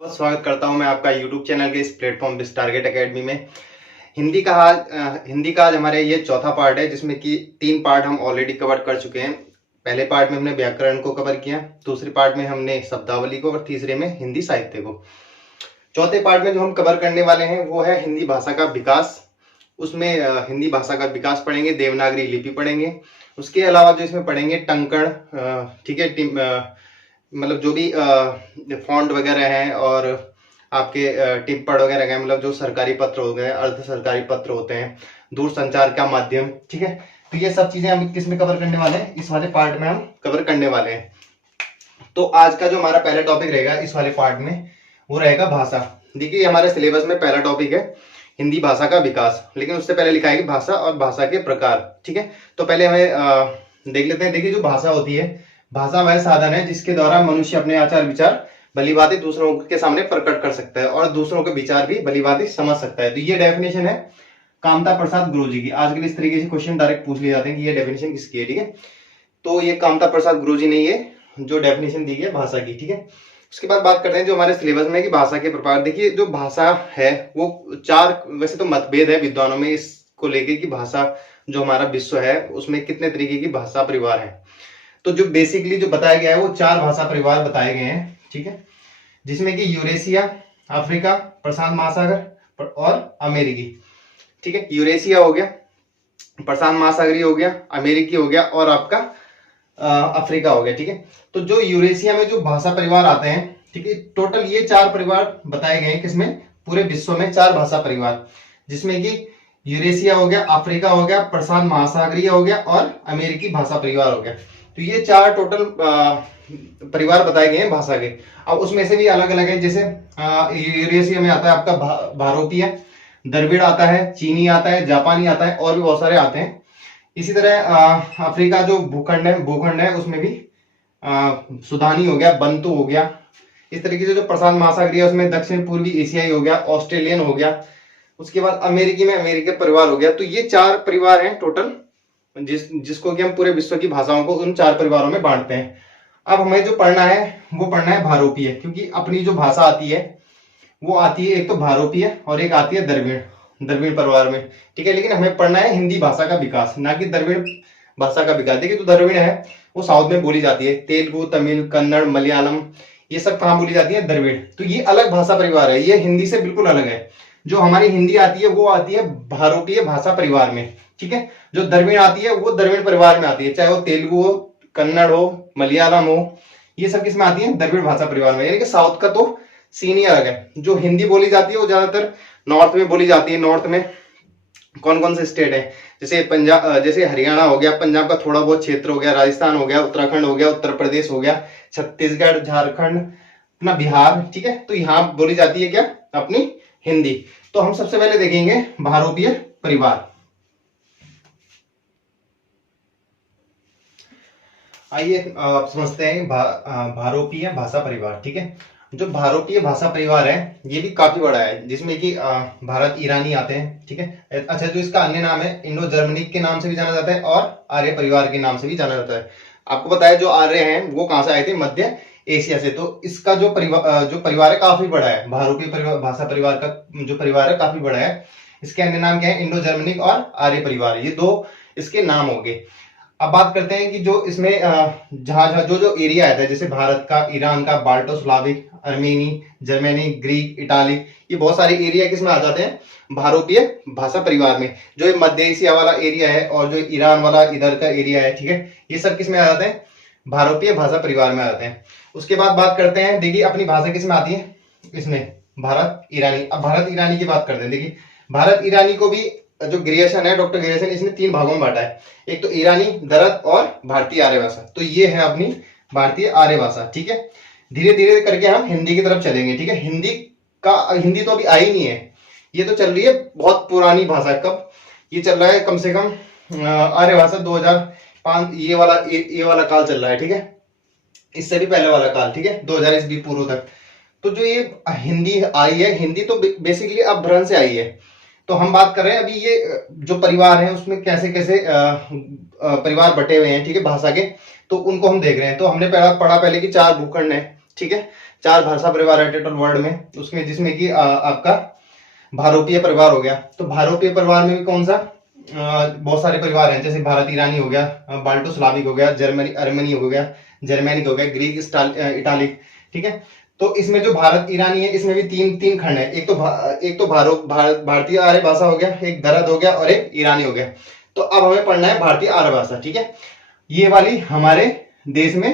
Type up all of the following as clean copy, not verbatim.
बहुत स्वागत करता हूं मैं आपका YouTube चैनल के इस प्लेटफॉर्म दिस टारगेट एकेडमी में। हिंदी का आज हमारे ये चौथा पार्ट है, जिसमें कि 3 पार्ट हम ऑलरेडी कवर कर चुके हैं। पहले पार्ट में हमने व्याकरण को कवर किया, दूसरे पार्ट में हमने शब्दावली को और तीसरे में हिंदी साहित्य को। चौथे पार्ट में जो हम कवर करने वाले हैं वो है हिंदी भाषा का विकास। उसमें हिंदी भाषा का विकास पढ़ेंगे, देवनागरी लिपि पढ़ेंगे, उसके अलावा जो इसमें पढ़ेंगे टंकण, ठीक है, मतलब जो भी फॉन्ट वगैरह हैं और आपके टिप्पण वगैरह हैं, मतलब जो सरकारी पत्र हो गए, अर्ध सरकारी पत्र होते हैं, दूर संचार का माध्यम, ठीक है। तो ये सब चीजें हम किस में कवर करने वाले हैं, इस वाले पार्ट में हम कवर करने वाले हैं। तो आज का जो हमारा पहला टॉपिक रहेगा इस वाले पार्ट में वो रहेगा भाषा। देखिए हमारे सिलेबस में पहला टॉपिक है हिंदी भाषा का विकास, लेकिन उससे पहले लिखा है भाषा और भाषा के प्रकार, ठीक है। तो पहले हमें देख लेते हैं। देखिए जो भाषा होती है, भाषा वह साधन है जिसके द्वारा मनुष्य अपने आचार विचार भलीभांति दूसरों के सामने प्रकट कर सकता है और दूसरों के विचार भी भलीभांति समझ सकता है। तो ये डेफिनेशन है कामता प्रसाद गुरुजी की। आजकल इस तरीके से क्वेश्चन डायरेक्ट पूछ लिए जाते हैं कि ये डेफिनेशन किसकी है, ठीक है। तो ये कामता प्रसाद गुरुजी ने ये जो डेफिनेशन दी है भाषा की, ठीक है। उसके बाद बात करते हैं जो हमारे सिलेबस में कि भाषा के प्रकार। देखिए जो भाषा है वो 4, वैसे तो मतभेद है विद्वानों में इसको लेके कि भाषा जो हमारा विश्व है उसमें कितने तरीके की भाषा परिवार है। तो जो बेसिकली जो बताया गया है वो 4 भाषा परिवार बताए गए हैं, ठीक है, जिसमें कि यूरेशिया, अफ्रीका, प्रशांत महासागर और अमेरिकी, ठीक है। यूरेशिया हो गया, प्रशांत महासागरीय हो गया, अमेरिकी हो गया और आपका अफ्रीका हो गया, ठीक है। तो जो यूरेशिया में जो भाषा परिवार आते हैं, ठीक है, टोटल ये 4 परिवार बताए गए हैं किसमें, पूरे विश्व में 4 भाषा परिवार, जिसमें कि यूरेशिया हो गया, अफ्रीका हो गया, प्रशांत महासागरीय हो गया और अमेरिकी भाषा परिवार हो गया। तो ये 4 टोटल परिवार बताए गए हैं भाषा के। अब उसमें से भी अलग अलग है, जैसे यूरेशिया में आता है आपका भारोपीय, द्रविड़ आता है, चीनी आता है, जापानी आता है और भी बहुत सारे आते हैं। इसी तरह अफ्रीका जो भूखंड है उसमें भी सुदानी हो गया, बंतु हो गया। इस तरीके से जो प्रशांत महासागरीय है उसमें दक्षिण पूर्वी एशियाई हो गया, ऑस्ट्रेलियन हो गया। उसके बाद अमेरिकी में अमेरिकी परिवार हो गया। तो ये 4 परिवार हैं टोटल, जिसको कि हम पूरे विश्व की भाषाओं को उन 4 परिवारों में बांटते हैं। अब हमें जो पढ़ना है वो पढ़ना है भारोपीय, क्योंकि अपनी जो भाषा आती है वो आती है एक तो भारोपीय और एक आती है द्रविड़ परिवार में, ठीक है। लेकिन हमें पढ़ना है हिंदी भाषा का विकास, ना कि द्रविड़ भाषा का विकास। देखिए तो द्रविड़ है वो साउथ में बोली जाती है, तेलुगु, तमिल, कन्नड़, मलयालम, ये सब कहाँ बोली जाती है, द्रविड़। तो ये अलग भाषा परिवार है, ये हिंदी से बिल्कुल अलग है। जो हमारी हिंदी आती है वो आती है भारोपीय भाषा परिवार में, ठीक है। जो द्रविड़ आती है वो द्रविड़ परिवार में आती है, चाहे वो तेलुगु हो, कन्नड़ हो, मलयालम हो, ये सब किसमें आती है, द्रविड़ भाषा परिवार में। यानी कि साउथ का तो सीन ही अलग है। जो हिंदी बोली जाती है वो ज्यादातर नॉर्थ में बोली जाती है। नॉर्थ में कौन कौन से स्टेट है, जैसे पंजाब, जैसे हरियाणा हो गया, पंजाब का थोड़ा बहुत क्षेत्र हो गया, राजस्थान हो गया, उत्तराखंड हो गया, उत्तर प्रदेश हो गया, छत्तीसगढ़, झारखंड, अपना बिहार, ठीक है। तो यहाँ बोली जाती है क्या, अपनी हिंदी। तो हम सबसे पहले देखेंगे भारोपीय परिवार। आइए समझते हैं भारोपीय भाषा परिवार, ठीक है। जो भारोपीय भाषा परिवार है ये भी काफी बड़ा है, जिसमें कि भारत ईरानी आते हैं, ठीक है। अच्छा, जो इसका अन्य नाम है इंडो जर्मनिक के नाम से भी जाना जाता है और आर्य परिवार के नाम से भी जाना जाता है। आपको पता है जो आर्य हैं वो कहां से आए थे, मध्य एशिया से। तो इसका जो परिवार है काफी बड़ा है। भारोपीय भाषा परिवार का जो परिवार है काफी बड़ा है। इसके अन्य नाम क्या है, इंडो जर्मनिक और आर्य परिवार, ये 2 इसके नाम हो गए। अब बात करते हैं कि जो इसमें जहां जो जो एरिया आता है, जैसे भारत का, ईरान का, बाल्टोस्लाविक, अर्मेनी, जर्मनी, ग्रीक, इटाली, ये बहुत सारे एरिया किसमें आ जाते हैं, भारोपीय भाषा परिवार में। जो ये मध्य एशिया वाला एरिया है और जो ईरान वाला इधर का एरिया है, ठीक है, ये सब किसमें आ जाते हैं, भारोपीय भाषा परिवार में आते हैं। उसके बाद बात करते हैं, देखिए अपनी भाषा किसमें आती है, इसमें भारत ईरानी। अब भारत ईरानी की बात करते हैं। देखिए भारत ईरानी को भी जो ग्रियर्सन है, डॉक्टर ग्रियर्सन, इसने 3 भागों में बांटा है, एक तो ईरानी, दरद और भारतीय आर्य भाषा। तो ये है अपनी भारतीय आर्य भाषा, ठीक है। धीरे धीरे करके हम हिंदी की तरफ चलेंगे, ठीक है। हिंदी तो अभी आई नहीं है, ये तो चल रही है बहुत पुरानी भाषा। कब ये चल रहा है, कम से कम आर्य भाषा 2005, ये वाला काल चल रहा है, ठीक है। इससे भी पहले वाला काल, ठीक है, 2000 ईस्वी पूर्व तक। तो जो ये हिंदी आई है, हिंदी तो बेसिकली अपभ्रंश से आई है। तो हम बात कर रहे हैं अभी ये जो परिवार है उसमें कैसे कैसे परिवार बटे हुए हैं, ठीक है, भाषा के। तो उनको हम देख रहे हैं। तो हमने पढ़ा पहले कि 4 भूखंड है, ठीक है। 4 भाषा परिवार है टोटल वर्ल्ड में, उसमें जिसमें कि आपका भारोपीय परिवार हो गया। तो भारोपीय परिवार में भी कौन सा, बहुत सारे परिवार हैं, जैसे भारत ईरानी हो गया, बाल्टो स्लाविक हो गया, जर्मनी अर्मेनी हो गया, जर्मैनिक हो गया, ग्रीक इटालिक, ठीक है। तो इसमें जो भारत ईरानी है इसमें भी तीन खंड है, एक तो भारतीय आर्य भाषा हो गया, एक दरद हो गया और एक ईरानी हो गया। तो अब हमें पढ़ना है भारतीय आर्य भाषा, ठीक है। ये वाली हमारे देश में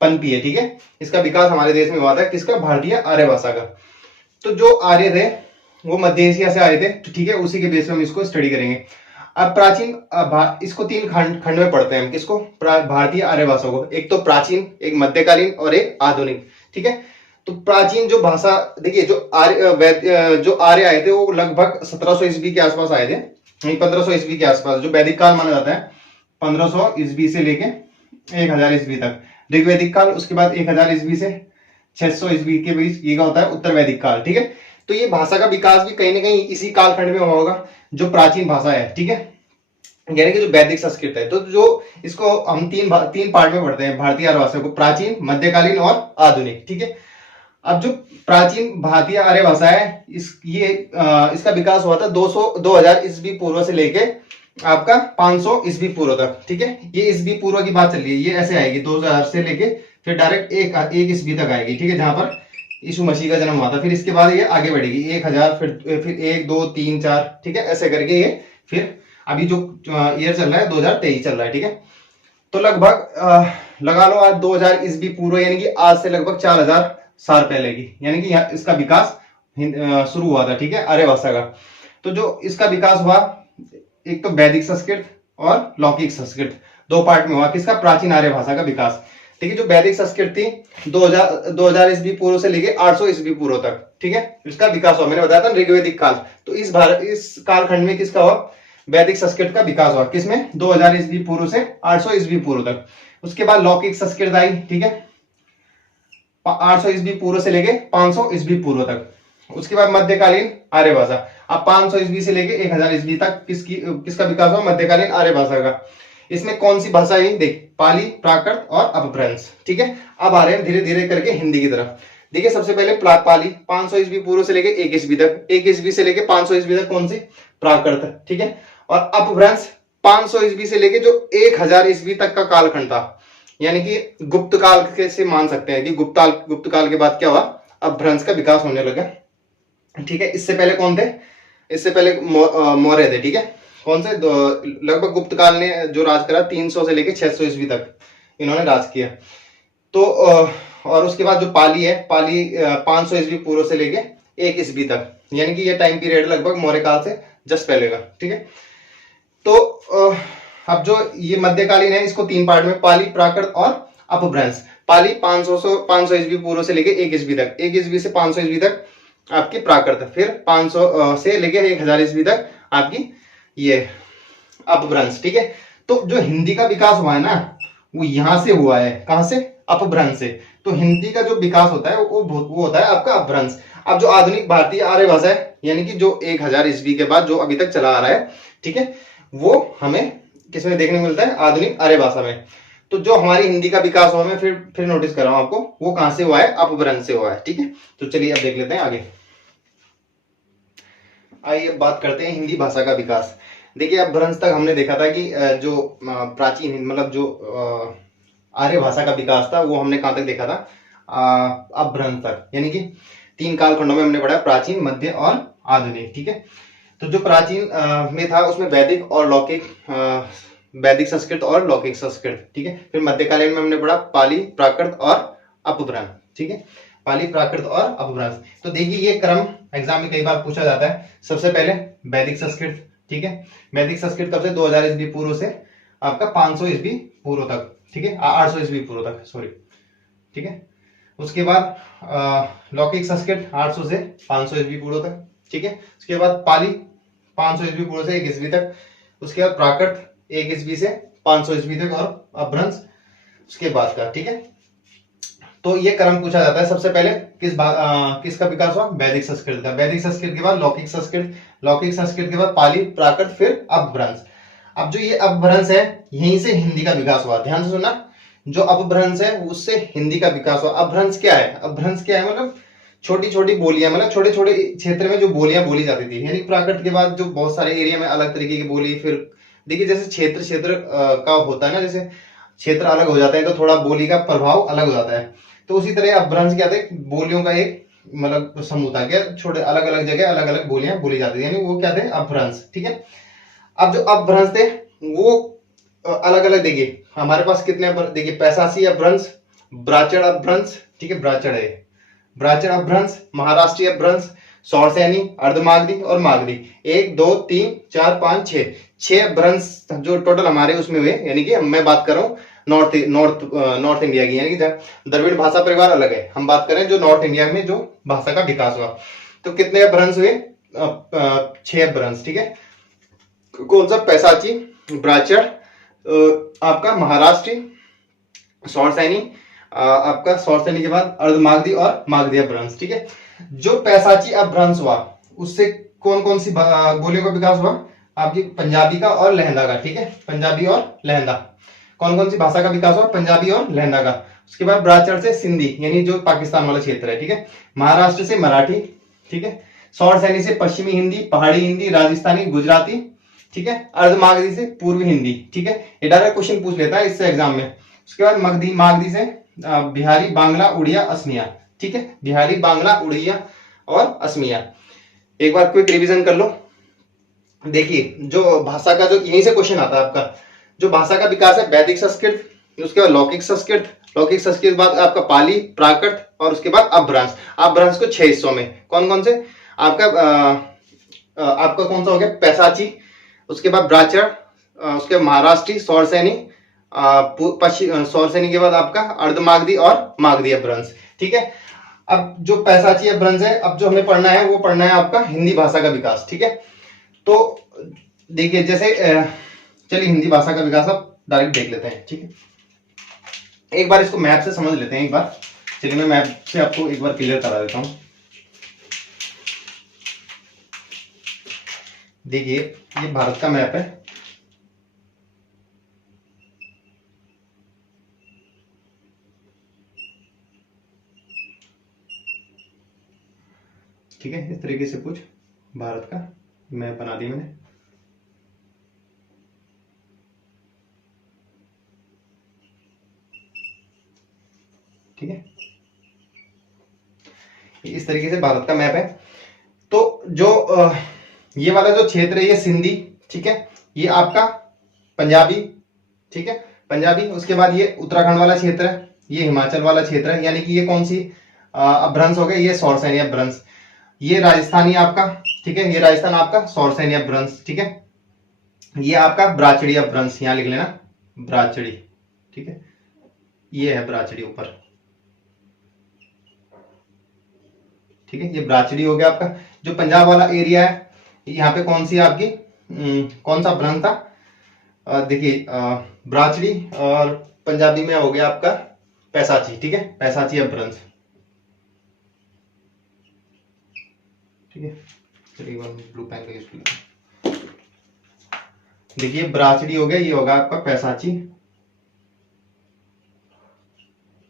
पनपी है, ठीक है। इसका विकास हमारे देश में हुआ था, किसका, भारतीय आर्य भाषा का। तो जो आर्य थे वो मध्य एशिया से आए थे, तो ठीक है, उसी के बेस पे हम इसको स्टडी करेंगे। अब प्राचीन इसको 3 खंड में पढ़ते हैं हम, किसको, भारतीय आर्य भाषा को। एक तो प्राचीन, एक मध्यकालीन और एक आधुनिक, ठीक है। तो प्राचीन जो भाषा, देखिए जो आर्य आए थे वो लगभग 1700 ईस्वी के आसपास आए थे, 1500 ईस्वी के आसपास, जो वैदिक काल माना जाता है 1500 ईस्वी से लेके 1000 ईस्वी तक ऋग्वैदिक काल, उसके बाद 1000 ईस्वी से 600 ईस्वी के बीच ये होता है उत्तर वैदिक काल, ठीक है। तो ये भाषा का विकास भी कहीं ना कहीं इसी कालखंड में हुआ होगा, जो प्राचीन भाषा है, ठीक है, यानी कि जो वैदिक संस्कृत है। तो जो इसको हम तीन पार्ट में पढ़ते हैं भारतीय आर्य भाषा को, प्राचीन, मध्यकालीन और आधुनिक, ठीक है। अब जो प्राचीन भारतीय आर्य भाषा है इसका विकास हुआ था 2000 ईस्वी पूर्व से लेके आपका 500 ईस्वी पूर्व तक, ठीक है। ये ईस्वी पूर्व की बात चल रही है, ये ऐसे आएगी 2000 से लेके फिर डायरेक्ट एक ईस्वी तक आएगी, ठीक है, जहां पर यीशु मसीह का जन्म हुआ था। फिर इसके बाद ये आगे बढ़ेगी 1000, फिर 1 2 3 4, ठीक है, ऐसे करके ये फिर अभी जो ईयर चल रहा है 2023 चल रहा है, ठीक है। तो लगभग लगा लो आज 2000 ईस्वी पूर्व, यानी कि आज से लगभग 4000 साल पहले की, यानी कि इसका विकास शुरू हुआ था, ठीक है, आर्य भाषा का। तो जो इसका विकास हुआ, एक तो वैदिक संस्कृत और लौकिक संस्कृत, 2 पार्ट में हुआ किसका, प्राचीन आर्य भाषा का विकास, ठीक है। जो वैदिक संस्कृत थी 2000 ईस्वी पूर्व से लेके 800 ईस्वी पूर्व तक, ठीक है, इसका विकास हुआ। मैंने बताया था ऋग्वैदिक काल, तो इस कालखंड में किसका हुआ, वैदिक संस्कृत का विकास हुआ, किसमें, 2000 ईस्वी पूर्व से 800 ईस्वी पूर्व तक। उसके बाद लौकिक संस्कृत आई, ठीक है, 800 ईस्वी पूर्व से लेके 500 ईस्वी पूर्व तक। उसके बाद मध्यकालीन आर्य भाषा, अब 500 ईस्वी से लेके 1000 ईस्वी तक किसका विकास हुआ, मध्यकालीन आर्य भाषा का। इसमें कौन सी भाषा है, देख, पाली, प्राकृत और अपभ्रंश, ठीक है। अब आ रहे हैं धीरे धीरे करके हिंदी की तरफ। देखिए सबसे पहले पाली 500 ईस्वी पूर्व से लेके 1 ईस्वी तक, 1 ईस्वी से लेके 500 ईस्वी तक कौन सी, प्राकृत, ठीक है। और अपभ्रंश 500 ईस्वी से लेके जो 1000 ईस्वी तक का कालखंड था, यानी कि गुप्त काल के से मान सकते हैं कि गुप्त काल के बाद क्या हुआ, अपभ्रंश का विकास होने लगा, ठीक है। इससे पहले कौन थे, इससे पहले मौर्य थे, ठीक है। कौन से, लगभग गुप्त काल ने जो राज करा 300 से लेके 600 ईस्वी तक इन्होंने राज किया। तो और उसके बाद जो पाली है, पाली 500 ईस्वी पूर्व से लेके 1 ईस्वी तक, यानी कि ये टाइम पीरियड लगभग मौर्य काल से जस्ट पहले का, ठीक है। तो अब जो ये मध्यकालीन है इसको 3 पार्ट में, पाली, प्राकृत और अपभ्रंश। पाली 500 ईस्वी पूर्व से लेके 1 ईस्वी तक, 1 ईस्वी से 500 ईस्वी तक आपकी प्राकृत, फिर 500 से लेके 1000 ईस्वी तक आपकी ये अपभ्रंश, ठीक है। तो जो हिंदी का विकास हुआ है ना, वो यहां से हुआ है, कहां से, अपभ्रंश से। तो हिंदी का जो विकास होता है वो होता है आपका अपभ्रंश। अब जो आधुनिक भारतीय आर्य भाषा है, यानी कि जो 1000 ईस्वी के बाद जो अभी तक चला आ रहा है, ठीक है, वो हमें किसमें देखने को मिलता है, आधुनिक आर्य भाषा में। तो जो हमारी हिंदी का विकास हुआ, मैं फिर नोटिस कर रहा हूं आपको, वो कहां से हुआ है, अपभ्रंश से हुआ है, ठीक है। तो चलिए अब देख लेते हैं आगे। आइए अब बात करते हैं हिंदी भाषा का विकास। देखिए अपभ्रंश तक हमने देखा था कि जो प्राचीन, मतलब जो आर्य भाषा का विकास था वो हमने कहां तक देखा था, अपभ्रंश तक, यानी कि 3 कालखंडों में हमने पढ़ा, प्राचीन, मध्य और आधुनिक, ठीक है। तो जो प्राचीन में था उसमें वैदिक और लौकिक, वैदिक संस्कृत और लौकिक संस्कृत, ठीक है। फिर मध्यकालीन में हमने पढ़ा पाली, प्राकृत और अपभ्रंश, ठीक है, पाली, प्राकृत और अपभ्रंश। तो देखिए ये क्रम एग्जाम में कई बार पूछा जाता है। सबसे पहले वैदिक संस्कृत, ठीक है, वैदिक संस्कृत कब से, 2000 ईस्वी पूर्व से आपका 500 ईस्वी पूर्व तक, ठीक है, 800 ईस्वी पूर्व तक, सॉरी, ठीक है। उसके बाद लौकिक संस्कृत 800 से 500 ईस्वी पूर्व तक, ठीक है। उसके बाद पाली 500 ईस्वी पूर्व से 1 ईस्वी तक। उसके बाद प्राकृत 1 ईस्वी से 500 ईस्वी तक, और अपभ्रंश उसके बाद का, ठीक है। तो ये क्रम पूछा जाता है। सबसे पहले किसका विकास हुआ, वैदिक संस्कृत का, वैदिक संस्कृत के बाद लौकिक संस्कृत, लौकिक संस्कृत के बाद पाली, प्राकृत, फिर अपभ्रंश। अब जो ये अपभ्रंश है, यहीं से हिंदी का विकास हुआ, ध्यान से सुनना, जो अपभ्रंश है उससे हिंदी का विकास हुआ। अपभ्रंश क्या है? अपभ्रंश क्या है? मतलब छोटी छोटी बोलियां, मतलब छोटे छोटे क्षेत्र में जो बोलियां बोली जाती थी, यानी प्राकृत के बाद जो बहुत सारे एरिया में अलग तरीके की बोली। फिर देखिए जैसे क्षेत्र क्षेत्र का होता है ना, जैसे क्षेत्र अलग हो जाता है तो थोड़ा बोली का प्रभाव अलग हो जाता है। तो उसी तरह अपभ्रंश क्या था? बोलियों का एक मतलब समूह था, क्या छोटे अलग अलग जगह अलग अलग बोलियां बोली जाती थी, यानी वो क्या थे? अपभ्रंश। ठीक है। अब जो अपभ्रंश थे वो अलग अलग, देखिए हमारे पास कितने, देखिए पैशासी अपभ्रंश, ब्राचड़ अपभ्रंश, ठीक है, ब्राचड़ है, ब्राचड़ अपभ्रंश, महाराष्ट्रीय अपभ्रंश, सौरसैनी, अर्धमागधी और मागधी। 1 2 3 4 5 6 6 अपभ्रंश जो टोटल हमारे उसमें हुए, यानी कि मैं बात कर रहा हूँ नॉर्थ इंडिया की, यानी कि द्रविड़ भाषा परिवार अलग है, हम बात करें जो नॉर्थ इंडिया में जो भाषा का विकास हुआ। तो कितने अपभ्रंश हुए? 6 अपभ्रंश। ठीक है। कौन सा? पैशाची, ब्राचड़, आपका महाराष्ट्र, सौरसैनी, आपका सौरसैनी के बाद अर्धमागधी और मागधी अपभ्रंश। ठीक है। जो पैशाची अपभ्रंश हुआ उससे कौन कौन सी बोलियों का विकास हुआ? आपकी पंजाबी का और लहंदा का। ठीक है। पंजाबी और लहंदा, कौन कौन सी भाषा का विकास हुआ? पंजाबी और लहंदा का। उसके बाद ब्राचड़ से सिंधी, यानी जो पाकिस्तान वाला क्षेत्र है। ठीक है। महाराष्ट्र से मराठी। ठीक है। सौरसैनी से पश्चिमी हिंदी, पहाड़ी हिंदी, राजस्थानी, गुजराती। ठीक है। अर्धमागधी से पूर्वी हिंदी। ठीक है। ये डायरेक्ट क्वेश्चन पूछ लेता है इससे एग्जाम में। उसके बाद मागधी से बिहारी, बांग्ला, उड़िया, असमिया। ठीक है। बिहारी, बांग्ला, उड़िया और असमिया। एक बार क्विक रिवीजन कर लो। देखिए जो भाषा का जो यहीं से क्वेश्चन आता है आपका, जो भाषा का विकास है वैदिक संस्कृत, उसके बाद लौकिक संस्कृत, लौकिक संस्कृत के बाद आपका पाली, प्राकृत और उसके बाद अपभ्रंश। अपभ्रंश को 6 हिस्सों में, कौन कौन से? आपका कौन सा हो गया? पैशाची, उसके बाद ब्राचड़, उसके महाराष्ट्री, सौरसैनी, सौरसैनी के बाद आपका अर्धमागधी और मागधी अपभ्रंश। ठीक है। अब जो पैशाची अपभ्रंश है, अब जो हमें पढ़ना है वो पढ़ना है आपका हिंदी भाषा का विकास। ठीक है। तो देखिए जैसे चलिए हिंदी भाषा का विकास अब डायरेक्ट देख लेते हैं। ठीक है। एक बार इसको मैप से समझ लेते हैं एक बार। चलिए मैं मैप से आपको एक बार क्लियर करा देता हूं। देखिए ये भारत का मैप है। ठीक है। इस तरीके से कुछ भारत का मैप बना दी मैंने। ठीक है। इस तरीके से भारत का मैप है। तो जो ये वाला जो क्षेत्र है ये सिंधी। ठीक है। ये आपका पंजाबी। ठीक है। पंजाबी। उसके बाद ये उत्तराखंड वाला क्षेत्र है, ये हिमाचल वाला क्षेत्र है, यानी कि ये कौन सी अपभ्रंश हो गया? ये सौरसैनी अपभ्रंश। ये राजस्थानी आपका। ठीक है। ये राजस्थान आपका सौरसैनी अपभ्रंश। ठीक है। ये आपका ब्राचड़ी अपभ्रंश, यहां लिख लेना ब्राचड़ी। ठीक है। ये है ब्राचड़ी ऊपर। ठीक है। ये ब्राचड़ी हो गया आपका। जो पंजाब वाला एरिया है यहाँ पे कौन सी आपकी कौन सा अपभ्रंश था? देखिए ब्राचड़ी, और पंजाबी में हो गया आपका पैशाची। ठीक है। पैशाची अपभ्रंश। ठीक है। चलिए ब्लू पेन का यूज कर। देखिए ब्राचड़ी हो गया, ये होगा आपका पैशाची।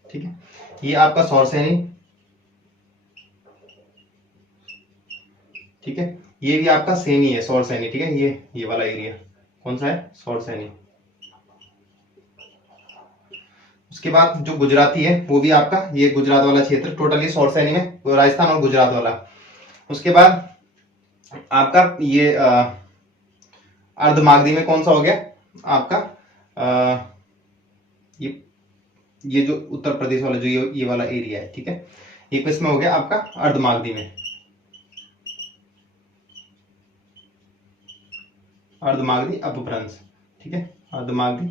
ठीक है। ये आपका सौरसैनी। ठीक है। ये भी आपका सैनी है, सौरसैनी। ठीक है। ये वाला एरिया कौन सा है? सौरसैनी। उसके बाद जो गुजराती है वो भी आपका, ये गुजरात वाला क्षेत्र टोटली सौरसैनी में, राजस्थान और गुजरात वाला। उसके बाद आपका ये अर्धमागधी में कौन सा हो गया आपका? ये जो उत्तर प्रदेश वाला जो ये वाला एरिया है। ठीक है। ये किसमें हो गया आपका? अर्धमागधी में। अर्धमागधी अपभ्रंश। ठीक है। अर्धमागधी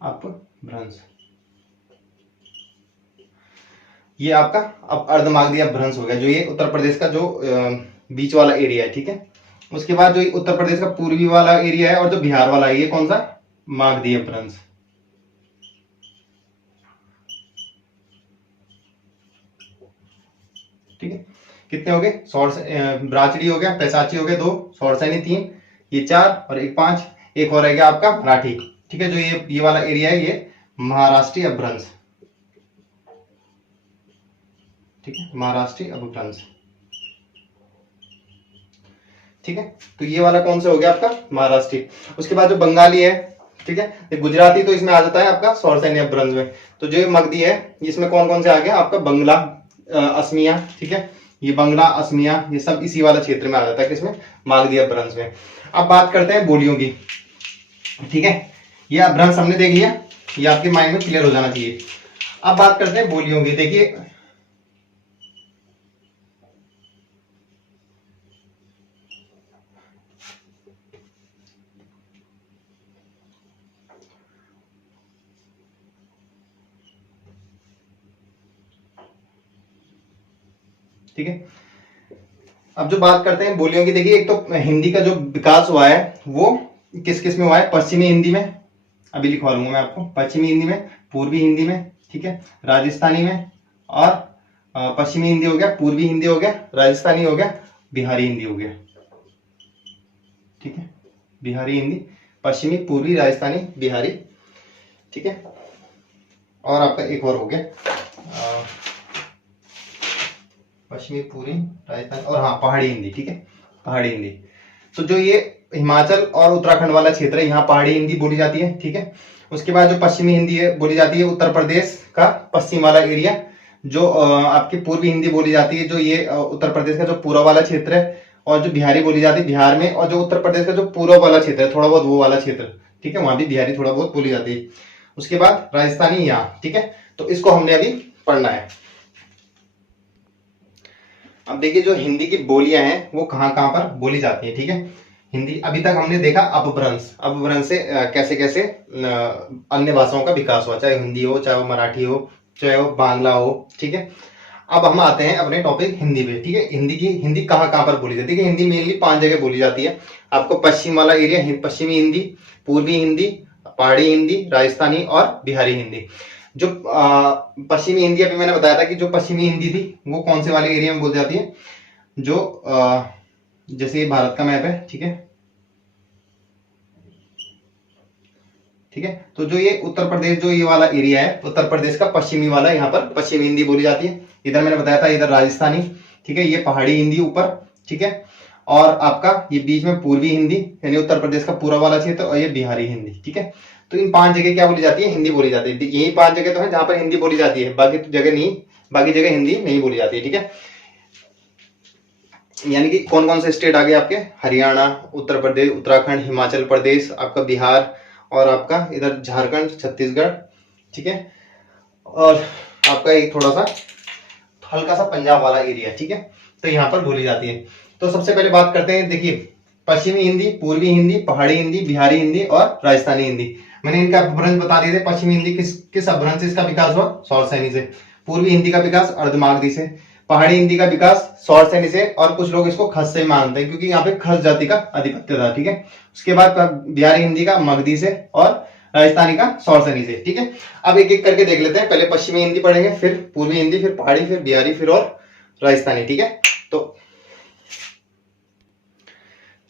अपभ्रंश, ये आपका अब अर्धमागधी अपभ्रंश हो गया, जो ये उत्तर प्रदेश का जो बीच वाला एरिया है। ठीक है। उसके बाद जो उत्तर प्रदेश का पूर्वी वाला एरिया है और जो बिहार वाला है, ये कौन सा? मागधी अपभ्रंश। ठीक है। कितने हो गए? ब्राचड़ी हो गया, पैशाची हो गया 2, सौरसैनी 3, ये 4 और एक 5। एक और रह गया आपका मराठी। ठीक है। जो ये वाला एरिया है ये महाराष्ट्रीय अपभ्रंश, ठीक है, महाराष्ट्रीय अपभ्रंश, ठीक है। तो ये वाला कौन सा हो गया आपका महाराष्ट्रीय। उसके बाद जो बंगाली है, ठीक है, गुजराती तो इसमें आ जाता है आपका सौर सैन्य अपभ्रंश में। तो जो मगधी है इसमें कौन कौन से आ गया आपका बंगला असमिया, ठीक है, ये बंगला असमिया ये सब इसी वाला क्षेत्र में आ जाता है किसमें मागधी अपभ्रंश में। अब बात करते हैं बोलियों की, ठीक है, ये अपभ्रंश हमने देख लिया, ये आपके माइंड में क्लियर हो जाना चाहिए। अब बात करते हैं बोलियों की। देखिए ठीक है, अब जो बात करते हैं बोलियों की, देखिए एक तो हिंदी का जो विकास हुआ है वो किस किस में हुआ है, पश्चिमी हिंदी में, अभी लिखवा लूंगा मैं आपको, पश्चिमी हिंदी में, पूर्वी हिंदी में, ठीक है, राजस्थानी में, और पश्चिमी हिंदी हो गया, पूर्वी हिंदी हो गया, राजस्थानी हो गया, बिहारी हिंदी हो गया, ठीक है, बिहारी हिंदी, पश्चिमी, पूर्वी, राजस्थानी, बिहारी, ठीक है, और आपका एक और हो गया पश्चिमी, पूर्वी, राजस्थानी, और हाँ पहाड़ी हिंदी, ठीक है, पहाड़ी हिंदी। तो जो ये हिमाचल और उत्तराखंड वाला क्षेत्र है यहाँ पहाड़ी हिंदी बोली जाती है, ठीक है। उसके बाद जो पश्चिमी हिंदी है बोली जाती है उत्तर प्रदेश का पश्चिम वाला एरिया, जो आपकी पूर्वी हिंदी बोली जाती है जो ये उत्तर प्रदेश का जो पूर्व वाला क्षेत्र है, और जो बिहारी बोली जाती है बिहार में, और जो उत्तर प्रदेश का जो पूर्व वाला क्षेत्र है थोड़ा बहुत वो वाला क्षेत्र, ठीक है, वहां भी बिहारी थोड़ा बहुत बोली जाती है। उसके बाद राजस्थानी यहाँ, ठीक है, तो इसको हमने अभी पढ़ना है। अब देखिए जो हिंदी की बोलियां हैं वो कहाँ कहाँ पर बोली जाती है, ठीक है। हिंदी अभी तक हमने देखा अपभ्रंश, अपभ्रंश से कैसे कैसे अन्य भाषाओं का विकास हुआ, चाहे हिंदी हो, चाहे वो मराठी हो, चाहे वो बांग्ला हो, ठीक है। अब हम आते हैं अपने टॉपिक हिंदी पे, ठीक है। हिंदी कहाँ कहाँ पर बोली जाती है। हिंदी मेनली 5 जगह बोली जाती है। आपको पश्चिम वाला एरिया पश्चिमी हिंदी, पूर्वी हिंदी, पहाड़ी हिंदी, राजस्थानी और बिहारी हिंदी। जो पश्चिमी हिंदी अभी मैंने बताया था कि जो पश्चिमी हिंदी थी वो कौन से वाले एरिया में बोली जाती है, जो जैसे ये भारत का मैप है, ठीक है, ठीक है। तो जो ये उत्तर प्रदेश जो ये वाला एरिया है उत्तर प्रदेश का पश्चिमी वाला, यहाँ पर पश्चिमी हिंदी बोली जाती है। इधर मैंने बताया था इधर राजस्थानी, ठीक है, ये पहाड़ी हिंदी ऊपर, ठीक है, और आपका ये बीच में पूर्वी हिंदी यानी उत्तर प्रदेश का पूरा वाला क्षेत्र, और ये बिहारी हिंदी, ठीक है। तो इन 5 जगह क्या बोली जाती है, हिंदी बोली जाती है। यही 5 जगह तो है जहां पर हिंदी बोली जाती है, बाकी जगह नहीं, बाकी जगह हिंदी नहीं बोली जाती है, ठीक है। यानी कि कौन कौन से स्टेट आ गए आपके, हरियाणा, उत्तर प्रदेश, उत्तराखंड, हिमाचल प्रदेश, आपका बिहार, और आपका इधर झारखंड, छत्तीसगढ़, ठीक है, और आपका एक थोड़ा सा हल्का सा पंजाब वाला एरिया, ठीक है। तो यहाँ पर बोली जाती है। तो सबसे पहले बात करते हैं, देखिए पश्चिमी हिंदी, पूर्वी हिंदी, पहाड़ी हिंदी, बिहारी हिंदी और राजस्थानी हिंदी। मैंने इनका अपभ्रंश बता दिए थे। पश्चिमी हिंदी किस अपभ्रंश से इसका विकास हुआ, सौर सैनी से। पूर्वी हिंदी का विकास अर्धमागधी से। पहाड़ी हिंदी का विकास सौर सैनी से, और कुछ लोग इसको खस से मानते हैं क्योंकि यहाँ पे खस जाति का आधिपत्य था, ठीक है। उसके बाद बिहारी हिंदी का मगधी से, और राजस्थानी का सौर सैनी से, ठीक है। अब एक एक करके देख लेते हैं। पहले पश्चिमी हिंदी पढ़ेंगे, फिर पूर्वी हिंदी, फिर पहाड़ी, फिर बिहारी, फिर और राजस्थानी, ठीक है। तो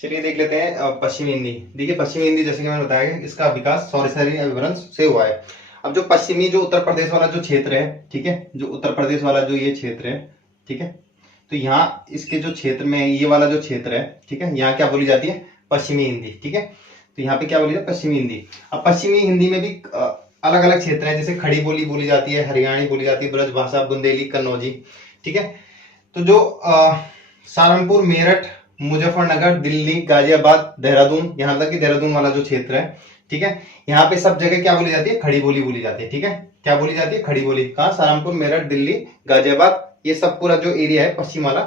चलिए देख लेते हैं पश्चिमी हिंदी। देखिए पश्चिमी हिंदी जैसे कि मैंने बताया इसका विकास सौर सैनी अपभ्रंश से हुआ है। अब जो पश्चिमी जो उत्तर प्रदेश वाला जो क्षेत्र है, ठीक है, जो उत्तर प्रदेश वाला जो ये क्षेत्र है, ठीक है, तो यहाँ इसके जो क्षेत्र में ये वाला जो क्षेत्र है, ठीक है, यहाँ क्या बोली जाती है, पश्चिमी हिंदी, ठीक है। तो यहाँ पे क्या बोली जाती है, पश्चिमी हिंदी। अब पश्चिमी हिंदी में भी अलग अलग क्षेत्र है, जैसे खड़ी बोली बोली जाती है, हरियाणी बोली जाती है, ब्रज भाषा, बुंदेली, कन्नौजी, ठीक है। तो जो सहारनपुर, मेरठ, मुजफ्फरनगर, दिल्ली, गाजियाबाद, देहरादून, यहाँ तक कि देहरादून वाला जो क्षेत्र है, ठीक है, यहाँ पे सब जगह क्या बोली जाती है, खड़ी बोली बोली जाती है, ठीक है। क्या बोली जाती है, खड़ी बोली। कहाँ, सहारनपुर, मेरठ, दिल्ली, गाजियाबाद, ये सब पूरा जो एरिया है पश्चिम वाला,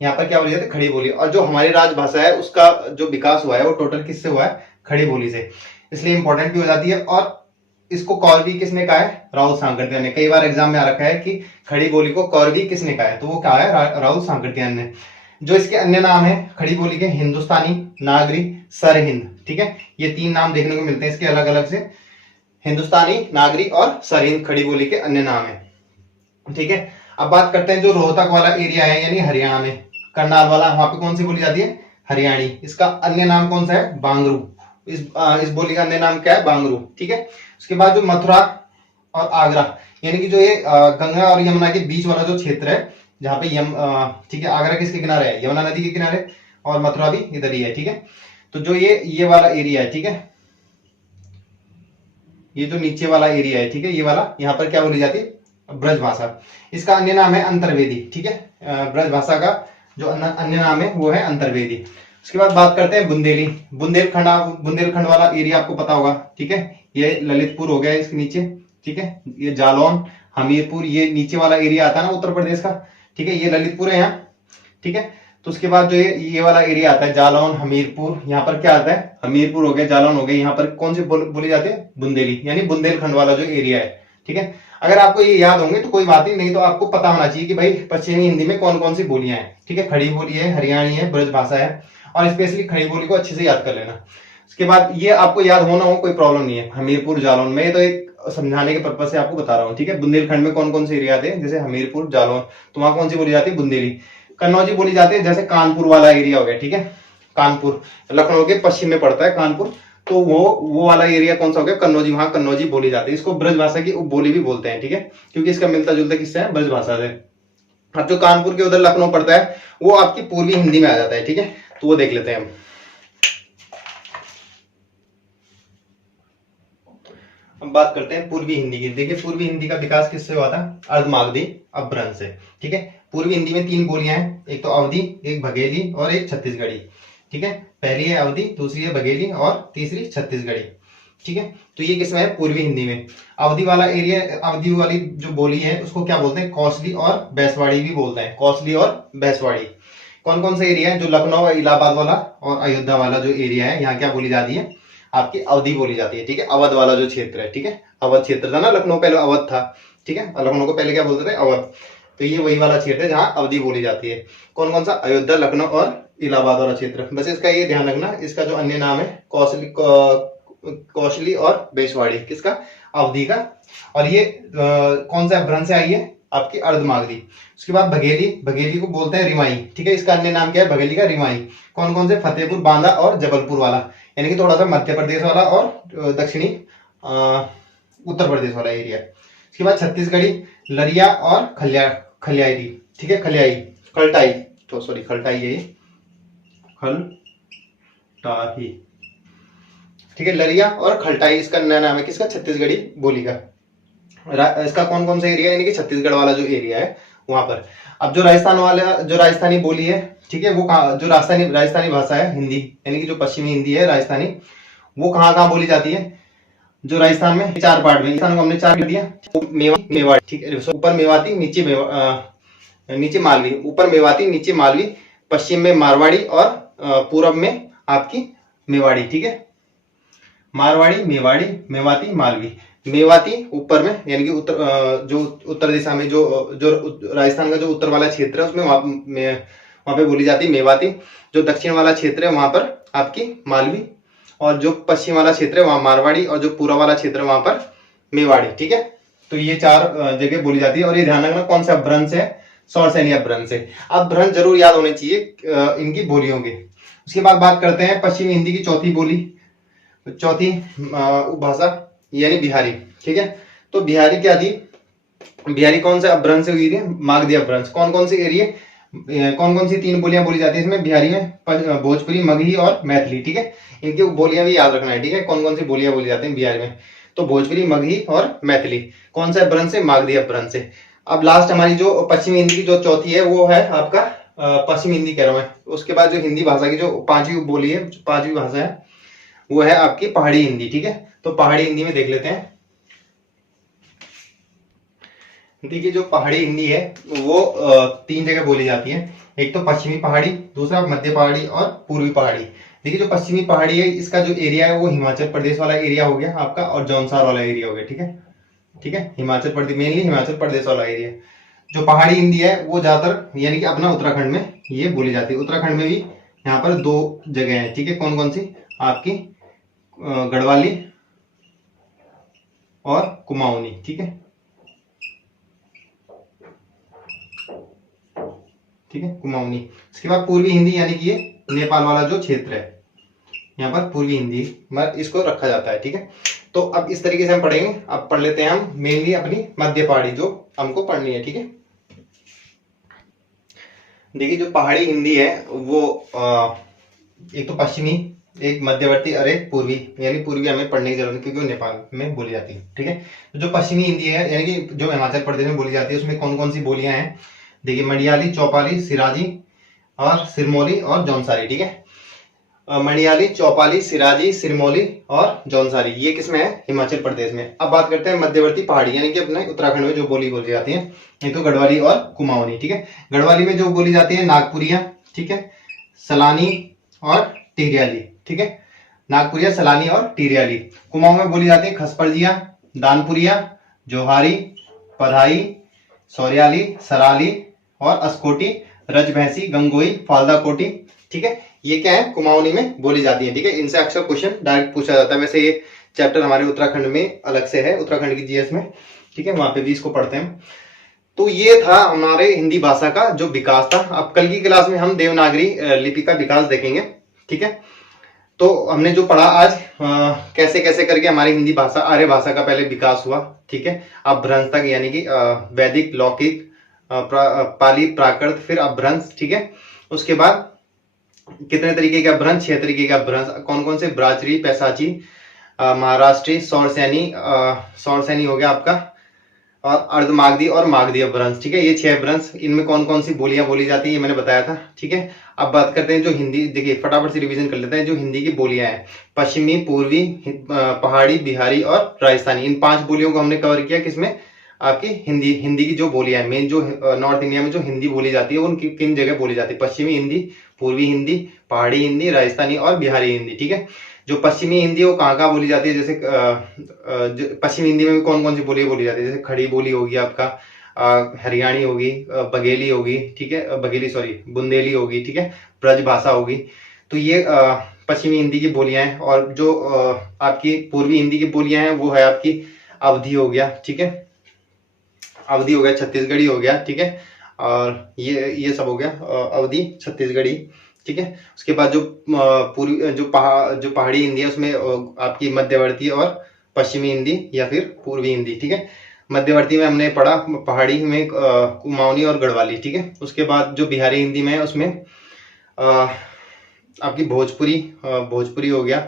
यहाँ पर क्या बोली जाती है, खड़ी बोली। और जो हमारी राजभाषा है उसका जो विकास हुआ है वो टोटल किससे हुआ है, खड़ी बोली से, इसलिए इंपॉर्टेंट भी हो जाती है। और इसको कौरवी किसने कहा है, राहुल सांकृत्यायन ने। कई बार एग्जाम में आ रखा है कि खड़ी बोली को कौरवी किसने कहा है, तो वो कहा है राहुल सांकृत्यायन ने। जो इसके अन्य नाम है खड़ी बोली के, हिंदुस्तानी, नागरी, सरहिंद, ठीक है, ये 3 नाम देखने को मिलते हैं इसके अलग अलग से। हिंदुस्तानी, नागरी और सरहिंद खड़ी बोली के अन्य नाम है, ठीक है। अब बात करते हैं जो रोहतक वाला एरिया है यानी हरियाणा में, करनाल वाला, वहां पे कौन सी बोली जाती है, हरियाणी। इसका अन्य नाम कौन सा है, बांगरू। इस बोली का अन्य नाम क्या है, बांगरू, ठीक है। उसके बाद जो मथुरा, और आगरा, यानी कि जो ये गंगा और यमुना के बीच वाला जो क्षेत्र है, जहाँ पे ठीक है, आगरा किसके किनारे है, यमुना नदी के किनारे, और मथुरा भी इधर ही है, ठीक है। तो जो ये वाला एरिया है, ठीक है, ये जो नीचे वाला एरिया है, ठीक है, ये वाला, यहाँ पर क्या बोली जाती है, ब्रज भाषा। इसका अन्य नाम है अंतर्वेदी, ठीक है। ब्रज भाषा का जो अन्य नाम है वो है अंतर्वेदी। उसके बाद बात करते हैं बुंदेली। बुंदेलखंड वाला एरिया आपको पता होगा, ठीक है। ये ललितपुर हो गया इसके नीचे, ठीक है। ये जालौन, हमीरपुर, ये नीचे वाला एरिया आता है ना उत्तर प्रदेश का, ठीक है, ये ललितपुर है यहाँ, ठीक है। तो उसके बाद जो ये वाला एरिया आता है जालौन, हमीरपुर, यहाँ पर क्या आता है, हमीरपुर हो गया, जालौन हो गया, यहाँ पर कौन सी बोली जाती है, बुंदेली, यानी बुंदेलखंड वाला जो एरिया है, ठीक है। अगर आपको ये याद होंगे तो कोई बात ही नहीं, तो आपको पता होना चाहिए कि भाई पश्चिमी हिंदी में कौन कौन सी बोलियां हैं, ठीक है। खड़ी बोली है, हरियाणी है, ब्रज भाषा है, और स्पेशली खड़ी बोली को अच्छे से याद कर लेना। उसके बाद ये आपको याद होना हो कोई प्रॉब्लम नहीं है, हमीरपुर, जालौन, में तो एक समझाने के पर्पज से आपको बता रहा हूँ, ठीक है। बुंदेलखंड में कौन कौन से एरिया आते हैं, जैसे हमीरपुर, जालौन, तो वहां कौन सी बोली जाती है, बुंदेली। कन्नौजी बोली जाती है, जैसे कानपुर वाला एरिया हो गया, ठीक है। कानपुर लखनऊ के पश्चिम में पड़ता है कानपुर, तो वो वाला एरिया कौन सा हो गया, कन्नौजी, वहां कन्नौजी बोली जाती है। इसको ब्रज भाषा की उपबोली भी बोलते हैं, ठीक है, क्योंकि इसका मिलता जुलता किससे है, ब्रज भाषा से। अब जो कानपुर के उधर लखनऊ पड़ता है वो आपकी पूर्वी हिंदी में आ जाता है, ठीक है। तो वो देख लेते हैं हम। हम बात करते हैं पूर्वी हिंदी की। देखिए पूर्वी हिंदी का विकास किससे हुआ था, अर्धमागधी अपभ्रंश से, ठीक है। पूर्वी हिंदी में 3 बोलियां हैं, एक तो अवधी, एक बघेली और एक छत्तीसगढ़ी, ठीक है। पहली है अवधी, दूसरी है बघेली और तीसरी छत्तीसगढ़ी, ठीक है। तो ये किसमें है, पूर्वी हिंदी में। अवधी वाला एरिया, अवधी वाली जो बोली है उसको क्या बोलते हैं, कौशली और बैसवाड़ी भी बोलते हैं, कौशली और बैसवाड़ी। कौन कौन सा एरिया है, जो लखनऊ, इलाहाबाद वाला और अयोध्या वाला जो एरिया है, यहाँ क्या बोली जाती है, आपकी अवधी बोली जाती है, ठीक है। अवध वाला जो क्षेत्र है, ठीक है, अवध क्षेत्र था ना, लखनऊ पहले अवध था, ठीक है, लखनऊ को पहले क्या बोलते थे, अवध। तो ये वही वाला क्षेत्र है जहाँ अवधी बोली जाती है। कौन कौन सा, अयोध्या, लखनऊ और इलाहाबाद वाला क्षेत्र। बस इसका ये ध्यान रखना, इसका जो अन्य नाम है कौशली और बेसवाड़ी, किसका, अवधी का। और ये कौन सा भ्रंश से आई है, आपकी अर्धमागधी। उसके बाद बघेली, बघेली को बोलते हैं रिवाई, ठीक है। इसका अन्य नाम क्या है, बघेली का रिवाई। कौन कौन से, फतेहपुर, बांदा और जबलपुर वाला, यानी कि थोड़ा सा मध्य प्रदेश वाला और दक्षिणी उत्तर प्रदेश वाला एरिया। उसके बाद छत्तीसगढ़ी, लरिया और खलियाई, ठीक है, खलटाई, तो सॉरी खलटाई है, खलटाई, ठीक है। लरिया और खलटाई इसका नया नाम है, किसका, छत्तीसगढ़ी बोली का। इसका कौन कौन सा एरिया, यानी कि छत्तीसगढ़ वाला जो एरिया है वहां पर। अब जो राजस्थान वाला, जो राजस्थानी बोली है, ठीक है, वो जो राजस्थानी भाषा है हिंदी, यानी कि जो पश्चिमी हिंदी है राजस्थानी, वो कहाँ कहाँ बोली जाती है, जो राजस्थान में 4 पार्ट में, राजस्थान को हमने 4 कर दिया, मेवाड़ी, ठीक है। ऊपर मेवाती, नीचे मालवी, ऊपर मेवाती, नीचे मालवी, पश्चिम में मारवाड़ी और पूरब में आपकी मेवाड़ी, ठीक है। मारवाड़ी, मेवाड़ी, मेवाती, मालवी। मेवाती ऊपर में, यानी कि जो उत्तर दिशा में, जो राजस्थान का जो उत्तर वाला क्षेत्र है उसमें वहां पे बोली जाती है मेवाती। जो दक्षिण वाला क्षेत्र है वहां पर आपकी मालवी, और जो पश्चिम वाला क्षेत्र है वहां मारवाड़ी, और जो पूर्व वाला क्षेत्र है वहां पर मेवाड़ी, ठीक है। तो ये 4 जगह बोली जाती है। और ये ध्यान रखना कौन सा अपभ्रंश है, सौरसैनी अपभ्रंश है। अपभ्रंश जरूर याद होने चाहिए इनकी बोलियों के। उसके बाद बात करते हैं पश्चिमी हिंदी की चौथी बोली, चौथी उपभाषा, यानी बिहारी, ठीक है। तो बिहारी क्या थी, बिहारी कौन से अपभ्रंश से हुई थी, मागधी अपभ्रंश। कौन कौन से एरिया, कौन कौन सी 3 बोलियां बोली जाती है इसमें बिहारी में, भोजपुरी, मगही और मैथिली, ठीक है। इनकी बोलियां भी याद रखना है, ठीक है, कौन कौन सी बोलियां बोली जाती है बिहार में। तो भोजपुरी, मगही और मैथिली। कौन सा अपभ्रंश से, मागधी अपभ्रंश से। अब लास्ट हमारी जो पश्चिमी हिंदी की जो चौथी है वो है आपका पश्चिमी हिंदी कह रहा हूं मैं। उसके बाद जो हिंदी भाषा की जो 5वीं बोली है, 5वीं भाषा है, वो है आपकी पहाड़ी हिंदी, ठीक है। तो पहाड़ी हिंदी में देख लेते हैं। देखिए जो पहाड़ी हिंदी है वो 3 जगह बोली जाती है। एक तो पश्चिमी पहाड़ी, दूसरा मध्य पहाड़ी और पूर्वी पहाड़ी। देखिए जो पश्चिमी पहाड़ी है इसका जो एरिया है वो हिमाचल प्रदेश वाला एरिया हो गया आपका, और जौनसार वाला एरिया हो गया, ठीक है, ठीक है। हिमाचल प्रदेश, मेनली हिमाचल प्रदेश वाला एरिया। जो पहाड़ी हिंदी है वो ज्यादातर, यानी कि अपना उत्तराखंड में ये बोली जाती है। उत्तराखंड में भी यहाँ पर 2 जगह है, ठीक है। कौन कौन सी, आपकी गढ़वाली और कुमाऊनी, ठीक है, ठीक है, कुमाऊनी। इसके बाद पूर्वी हिंदी, यानी कि ये नेपाल वाला जो क्षेत्र है, यहाँ पर पूर्वी हिंदी इसको रखा जाता है, ठीक है। तो अब इस तरीके से हम पढ़ेंगे। अब पढ़ लेते हैं हम मेनली अपनी मध्य पहाड़ी जो हमको पढ़नी है, ठीक है। देखिए जो पहाड़ी हिंदी है वो एक तो पश्चिमी, एक मध्यवर्ती और एक पूर्वी, यानी पूर्वी हमें पढ़ने की जरूरत है क्योंकि वो नेपाल में बोली जाती है, ठीक है। तो जो पश्चिमी हिंदी है यानी कि जो हिमाचल प्रदेश में बोली जाती है उसमें कौन कौन सी बोलियां हैं, देखिए मडियाली, चौपाली, सिराजी और सिरमौली और जौनसारी, ठीक है। मडियाली, चौपाली, सिराजी, सिरमौली और जौनसारी, ये किसमें है, हिमाचल प्रदेश में। अब बात करते हैं मध्यवर्ती पहाड़ी यानी कि अपने उत्तराखंड में जो बोली बोली जाती है, एक तो गढ़वाली और कुमाऊनी, ठीक है। गढ़वाली में जो बोली जाती है नागपुरिया, ठीक है, सलानी और टिहरियाली, ठीक है, नागपुरिया, सलानी और टिहरियाली। कुमाऊं में बोली जाती है खसपरजिया, दानपुरिया, जोहारी, पढ़ाई, सौरियाली, सराली और अस्कोटी, रजभैंसी, गंगोई, फालदा कोटी, ठीक है। ये क्या है, कुमाऊनी में बोली जाती है, ठीक है। इनसे अक्सर क्वेश्चन डायरेक्ट पूछा जाता है। वैसे ये चैप्टर हमारे उत्तराखंड में अलग से है, उत्तराखंड की जीएस में, ठीक है, वहां पे भी इसको पढ़ते हैं। तो ये था हमारे हिंदी भाषा का जो विकास था। अब कल की क्लास में हम देवनागरी लिपि का विकास देखेंगे, ठीक है। तो हमने जो पढ़ा आज कैसे कैसे करके हमारी हिंदी भाषा, आर्य भाषा का पहले विकास हुआ, ठीक है, अपभ्रंश तक, यानी कि वैदिक, लौकिक, पाली, प्राकृत, फिर अपभ्रंश, ठीक है। उसके बाद कितने तरीके के अपभ्रंश, 6 तरीके के अपभ्रंश, कौन कौन से, ब्राचरी, पैसाची, महाराष्ट्री, सौरसैनी हो गया आपका, और अर्धमागधी और मागधी अपभ्रंश, ठीक है। ये 6 अपभ्रंश, इनमें कौन कौन सी बोलियां बोली जाती है ये मैंने बताया था, ठीक है। अब बात करते हैं जो हिंदी, देखिए फटाफट से रिवीजन कर लेते हैं जो हिंदी की बोलियां हैं। पश्चिमी, पूर्वी, पहाड़ी, बिहारी और राजस्थानी, इन 5 बोलियों को हमने कवर किया किसमें, आपकी हिंदी की जो बोलियां हैं, मेन जो नॉर्थ इंडिया में जो हिंदी बोली जाती है वो उनकी किन जगह बोली जाती है, पश्चिमी हिंदी, पूर्वी हिंदी, पहाड़ी हिंदी, राजस्थानी और बिहारी हिंदी, ठीक है। जो पश्चिमी हिंदी है वो कहाँ कहाँ बोली जाती है, जैसे पश्चिमी हिंदी में भी कौन कौन सी बोली बोली जाती है, जैसे खड़ी बोली होगी आपका, हरियाणी होगी, बघेली होगी, ठीक है, बघेली सॉरी बुंदेली होगी, ठीक है, ब्रज भाषा होगी। तो ये पश्चिमी हिंदी की बोलियां हैं। और जो आपकी पूर्वी हिंदी की बोलियां हैं वो है आपकी अवधी हो गया, ठीक है, अवधी हो गया, छत्तीसगढ़ी हो गया, ठीक है, और ये सब हो गया अवधी, छत्तीसगढ़ी, ठीक है। उसके बाद जो पूर्वी जो पहाड़ी हिंदी है उसमें आपकी मध्यवर्ती और पश्चिमी हिंदी या फिर पूर्वी हिंदी, ठीक है। मध्यवर्ती में हमने पढ़ा पहाड़ी में कुमाऊनी और गढ़वाली, ठीक है। उसके बाद जो बिहारी हिंदी में है उसमें आपकी भोजपुरी हो गया,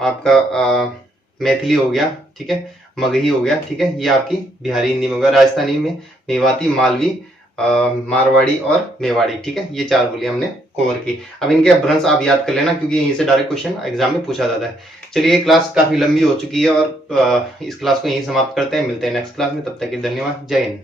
आपका मैथिली हो गया, ठीक है, मगही हो गया, ठीक है, ये आपकी बिहारी हिंदी में होगा। राजस्थानी में मेवाती, मालवी, मारवाड़ी और मेवाड़ी, ठीक है, ये 4 बोलियां हमने कवर की। अब इनके अपभ्रंश आप याद कर लेना क्योंकि यहीं से डायरेक्ट क्वेश्चन एग्जाम में पूछा जाता है। चलिए क्लास काफी लंबी हो चुकी है और इस क्लास को यहीं समाप्त करते हैं, मिलते हैं नेक्स्ट क्लास में, तब तक के धन्यवाद, जय हिंद।